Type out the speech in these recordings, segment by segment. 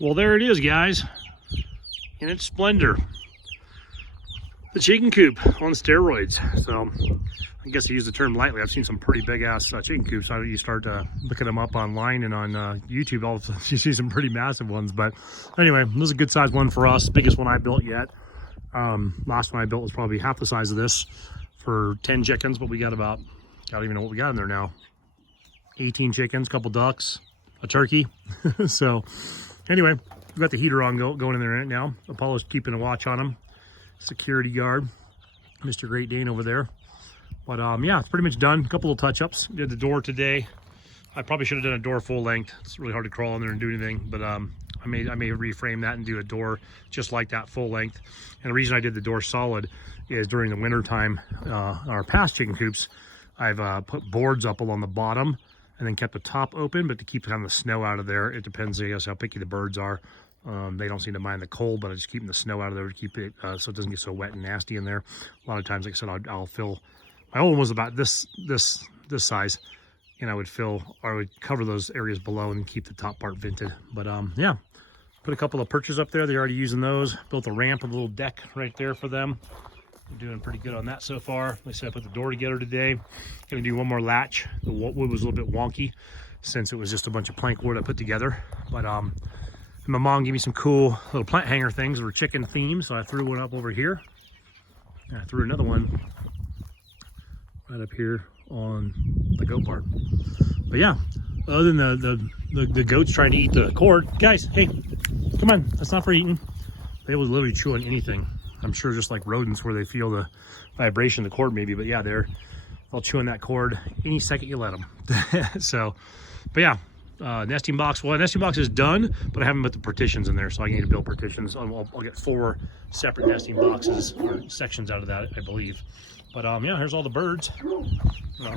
Well, there it is, guys, in its splendor. The chicken coop on steroids. So I guess I use the term lightly. I've seen some pretty big ass chicken coops. You start looking them up online and on YouTube, all of a sudden you see some pretty massive ones. But anyway, this is a good size one for us. Biggest one I built yet. Last one I built was probably half the size of this for 10 chickens, but we got about, I don't even know what we got in there now. 18 chickens, couple ducks, a turkey. So anyway, we've got the heater on going in there right now. Apollo's keeping a watch on them. Security guard, Mr. Great Dane over there. But yeah, it's pretty much done. A couple of touch-ups. Did the door today. I probably should have done a door full length. It's really hard to crawl in there and do anything, but I may reframe that and do a door just like that, full length. And the reason I did the door solid is during the winter time, our past chicken coops, I've put boards up along the bottom and then kept the top open, but to keep kind of the snow out of there. It depends, I guess, how picky the birds are. They don't seem to mind the cold, but I just keep the snow out of there to keep it so it doesn't get so wet and nasty in there. A lot of times, like I said, I'll fill. My old one was about this size, and I would cover those areas below and keep the top part vented. But yeah, put a couple of perches up there. They're already using those. Built a ramp, a little deck right there for them. We're doing pretty good on that so far. Like I said, I put the door together today. Gonna do one more latch. The wood was a little bit wonky since it was just a bunch of plank wood I put together. But my mom gave me some cool little plant hanger things that were chicken themed, so I threw one up over here. And I threw another one right up here on the goat part. But yeah, other than the goats trying to eat the cord, guys, hey, come on, that's not for eating. They will literally chew on anything. I'm sure just like rodents where they feel the vibration of the cord maybe, but yeah, they'll chew on that cord any second you let them. So, but yeah. Nesting box, well, nesting box is done, but I haven't put the partitions in there, so I need to build partitions. I'll get 4 separate nesting boxes or sections out of that, I believe. But yeah, here's all the birds. So I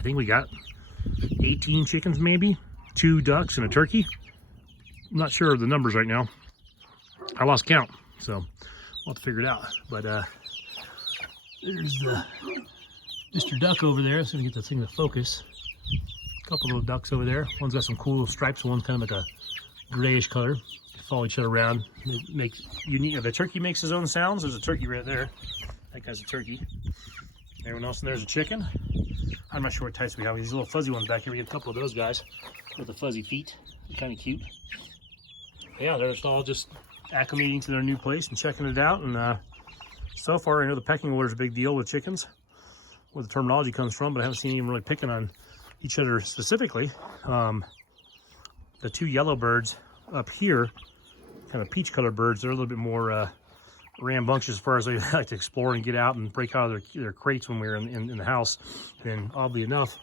think we got 18 chickens, maybe 2 ducks and a turkey. I'm not sure of the numbers right now. I lost count, so we'll have to figure it out. But there's the Mr. Duck over there. So we get this thing to focus. Couple little ducks over there. One's got some cool stripes, one's kind of like a grayish color. They follow each other around. They make unique. The turkey makes his own sounds. There's a turkey right there. That guy's a turkey. Everyone else in there's a chicken. I'm not sure what types we have. These little fuzzy ones back here. We get a couple of those guys with the fuzzy feet. They're kind of cute. But yeah, they're all just acclimating to their new place and checking it out. And so far, I know the pecking order is a big deal with chickens, where the terminology comes from, but I haven't seen anyone really picking on each other specifically. The 2 yellow birds up here, kind of peach colored birds, they're a little bit more rambunctious as far as they like to explore and get out and break out of their crates when we're in the house. And oddly enough,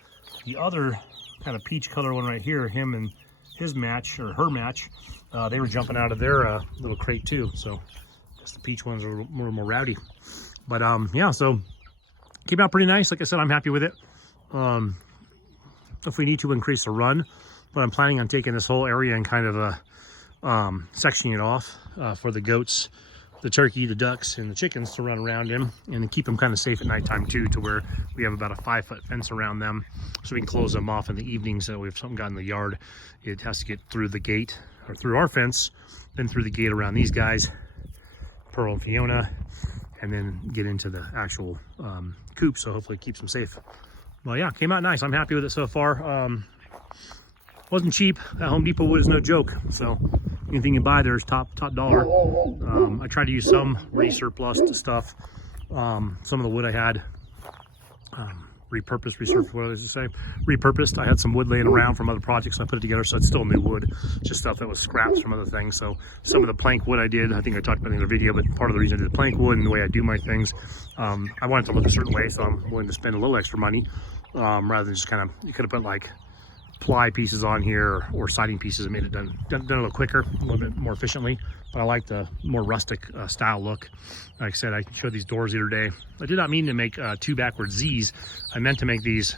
the other kind of peach color one right here, him and his match, or her match, they were jumping out of their little crate too. So I guess the peach ones are more rowdy. But yeah, so came out pretty nice. Like I said, I'm happy with it. If we need to increase the run, but I'm planning on taking this whole area and kind of sectioning it off for the goats, the turkey, the ducks, and the chickens to run around in, and keep them kind of safe at nighttime too, to where we have about a 5-foot fence around them, so we can close them off in the evenings. So if something got in the yard, it has to get through the gate or through our fence, then through the gate around these guys, Pearl and Fiona, and then get into the actual coop. So hopefully it keeps them safe. Well, yeah, came out nice. I'm happy with it so far. Wasn't cheap. That Home Depot wood is no joke. So anything you buy there is top dollar. I tried to use some resurplus stuff. Some of the wood I had repurposed. I had some wood laying around from other projects. I put it together, so it's still new wood, just stuff that was scraps from other things. So some of the plank wood I did, I think I talked about it in the video, but part of the reason I did the plank wood and the way I do my things, I want it to look a certain way, so I'm willing to spend a little extra money rather than just kind of, you could have put like ply pieces on here or siding pieces and made it done a little quicker, a little bit more efficiently. But I like the more rustic style look. Like I said, I showed these doors the other day. I did not mean to make 2 backward Z's. I meant to make these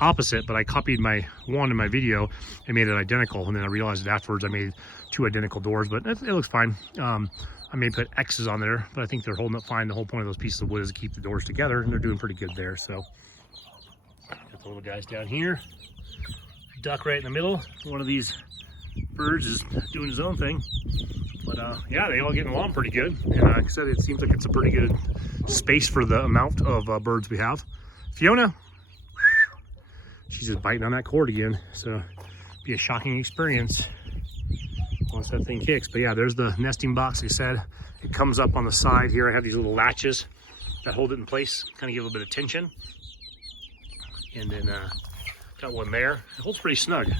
opposite, but I copied my one in my video and made it identical. And then I realized that afterwards I made 2 identical doors, but it looks fine. I may put X's on there, but I think they're holding up fine. The whole point of those pieces of wood is to keep the doors together, and they're doing pretty good there. So got the little guys down here. Duck right in the middle. One of these birds is doing his own thing. But yeah, they all getting along pretty good. And like I said, it seems like it's a pretty good space for the amount of birds we have. Fiona, she's just biting on that cord again. So be a shocking experience once that thing kicks. But yeah, there's the nesting box. Like I said, it comes up on the side here. I have these little latches that hold it in place, kind of give a little bit of tension. And then got one there. It holds pretty snug.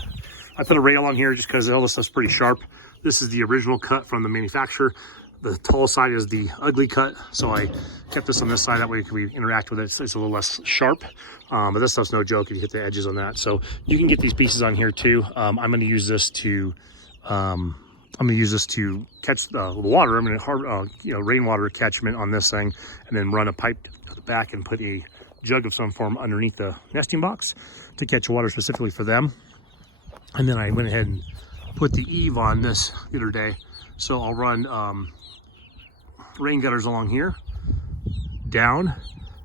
I put a rail on here just because all this stuff's pretty sharp. This is the original cut from the manufacturer. The tall side is the ugly cut, so I kept this on this side. That way we interact with it. It's a little less sharp, but this stuff's no joke if you hit the edges on that. So you can get these pieces on here too. I'm going to use this to catch the water. I'm going to rainwater catchment on this thing, and then run a pipe to the back and put a jug of some form underneath the nesting box to catch water specifically for them. And then I went ahead and put the eave on this the other day. So I'll run rain gutters along here, down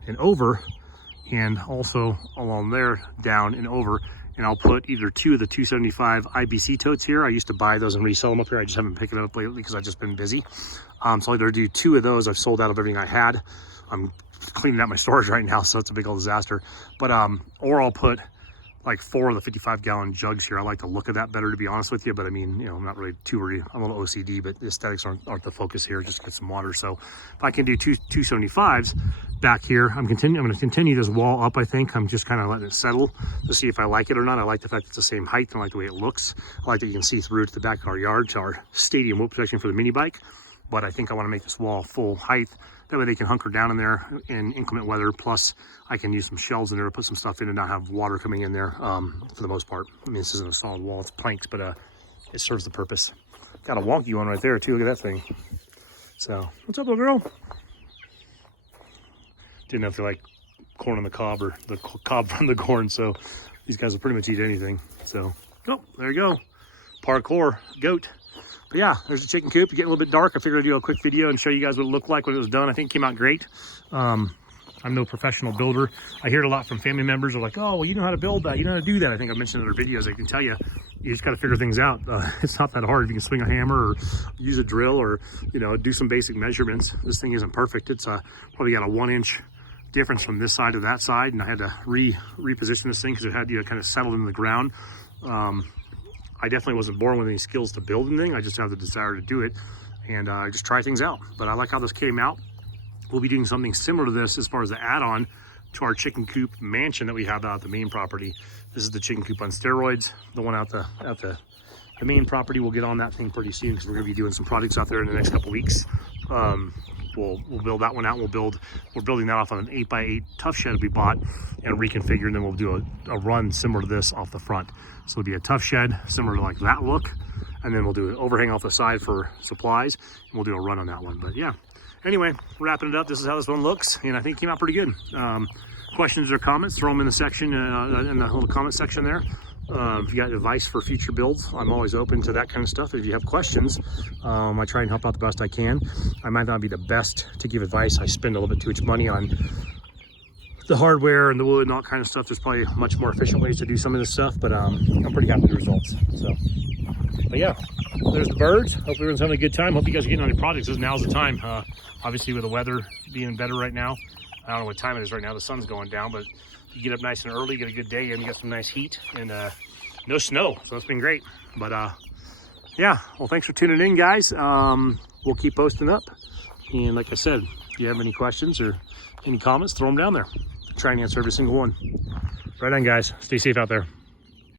and over, and also along there, down and over. And I'll put either 2 of the 275 IBC totes here. I used to buy those and resell them up here. I just haven't picked it up lately because I've just been busy. So I'll either do 2 of those. I've sold out of everything I had. I'm cleaning out my storage right now, so it's a big old disaster. But or I'll put like 4 of the 55-gallon jugs here. I like the look of that better, to be honest with you. But I mean, you know, I'm not really too worried. I'm a little OCD, but the aesthetics aren't the focus here. Just get some water. So if I can do 275s back here, I'm going to continue this wall up. I think I'm just kind of letting it settle to see if I like it or not. I like the fact it's the same height and I like the way it looks. I like that you can see through to the back of our yard, to our stadium whoop protection for the mini bike. But I think I want to make this wall full height. That way they can hunker down in there in inclement weather. Plus, I can use some shelves in there to put some stuff in and not have water coming in there for the most part. I mean, this isn't a solid wall, it's planks, but it serves the purpose. Got a wonky one right there too, look at that thing. So, what's up, little girl? Didn't know if they like corn on the cob or the cob from the corn, so these guys will pretty much eat anything. So, oh, there you go. Parkour, goat. But yeah, there's the chicken coop. It's getting a little bit dark. I figured I'd do a quick video and show you guys what it looked like when it was done. I think it came out great. I'm no professional builder. I hear it a lot from family members. They're like, oh, well, you know how to build that. You know how to do that. I think I've mentioned in other videos. I can tell you, you just got to figure things out. It's not that hard. If you can swing a hammer or use a drill or, you know, do some basic measurements. This thing isn't perfect. It's probably got a 1-inch difference from this side to that side. And I had to reposition this thing because it had to kind of settled into the ground. I definitely wasn't born with any skills to build anything. I just have the desire to do it and just try things out. But I like how this came out. We'll be doing something similar to this as far as the add-on to our chicken coop mansion that we have out at the main property. This is the chicken coop on steroids. The one out the main property. We'll get on that thing pretty soon because we're going to be doing some projects out there in the next couple weeks. We'll build that one out. We're building that off of an 8x8 tough shed we bought and reconfigure, and then we'll do a run similar to this off the front. So it'll be a tough shed similar to like that look, and then we'll do an overhang off the side for supplies, and we'll do a run on that one. But yeah, anyway, wrapping it up. This is how this one looks, and I think it came out pretty good. Questions or comments, throw them in the section, in the little comment section there. If you got advice for future builds, I'm always open to that kind of stuff. If you have questions, I try and help out the best I can. I might not be the best to give advice. I spend a little bit too much money on the hardware and the wood and all kind of stuff. There's probably much more efficient ways to do some of this stuff, but I'm pretty happy with the results. So, but yeah, there's the birds. Hope everyone's having a good time. Hope you guys are getting on your projects. Now's the time. Obviously with the weather being better right now. I don't know what time it is right now. The sun's going down, but you get up nice and early, get a good day in, you get some nice heat, and no snow, so it's been great. But yeah, well, thanks for tuning in, guys. We'll keep posting up, and like I said, if you have any questions or any comments, throw them down there. Try and answer every single one. Right on, guys. Stay safe out there.